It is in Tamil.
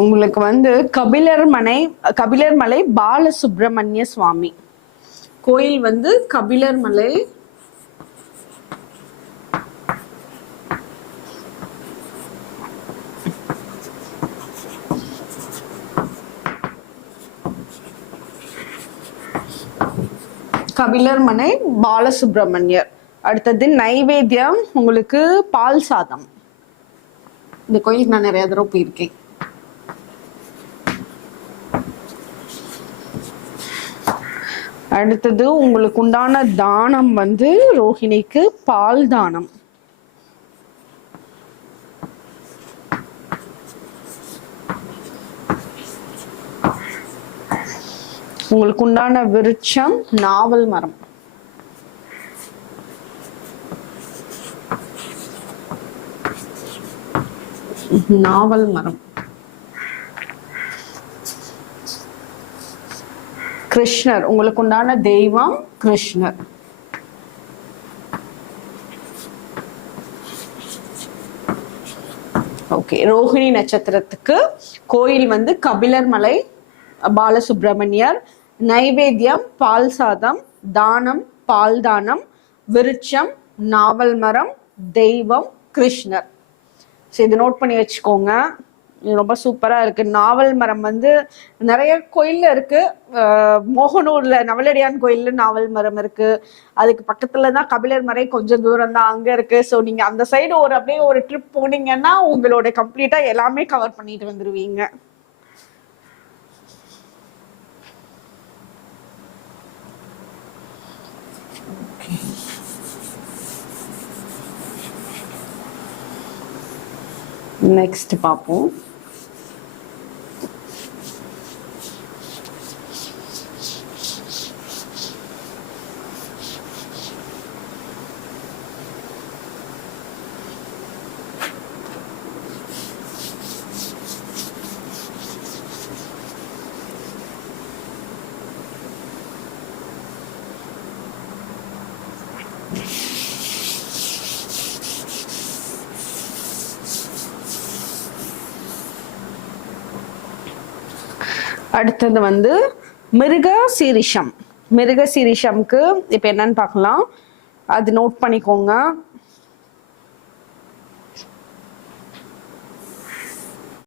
உங்களுக்கு வந்து கபிலர்மலை பாலசுப்ரமணிய சுவாமி கோயில் வந்து கபிலர்மலை பாலசுப்ரமணியர். அடுத்தது நைவேத்தியம் உங்களுக்கு பால் சாதம். இந்த கோயிலுக்கு நான் நிறைய தடவை போயிருக்கேன். அடுத்தது உங்களுக்கு உண்டான தானம் வந்து ரோஹிணிக்கு பால் தானம். உங்களுக்கு உண்டான விருட்சம் நாவல் மரம். நாவல் மரம். கிருஷ்ணர் உங்களுக்கு உண்டான தெய்வம் கிருஷ்ணர். ஓகே, ரோஹிணி நட்சத்திரத்துக்கு கோயில் வந்து கபிலர்மலை பாலசுப்ரமணியர். நைவேத்தியம் பால் சாதம், தானம் பால் தானம், விருட்சம் நாவல் மரம், தெய்வம் கிருஷ்ணர். சரி, இது நோட் பண்ணி வச்சுக்கோங்க. இது ரொம்ப சூப்பரா இருக்கு. நாவல் மரம் வந்து நிறைய கோயில்ல இருக்கு. மோகனூர்ல நவலடியான் கோயில்ல நாவல் மரம் இருக்கு. அதுக்கு பக்கத்துல தான் கபிலர்மலை, கொஞ்சம் தூரம் தான் அங்க இருக்கு. ஸோ நீங்க அந்த சைடு அப்படியே ஒரு ட்ரிப் போனீங்கன்னா உங்களோட கம்ப்ளீட்டா எல்லாமே கவர் பண்ணிட்டு வந்துருவீங்க. நெக்ஸ்ட் பார்ப்போம். அடுத்தது வந்து மிருகசீரிஷம். மிருகசீரிஷம்க்கு இப்போ என்னன்னு பார்க்கலாம். அது நோட் பண்ணிக்கோங்க.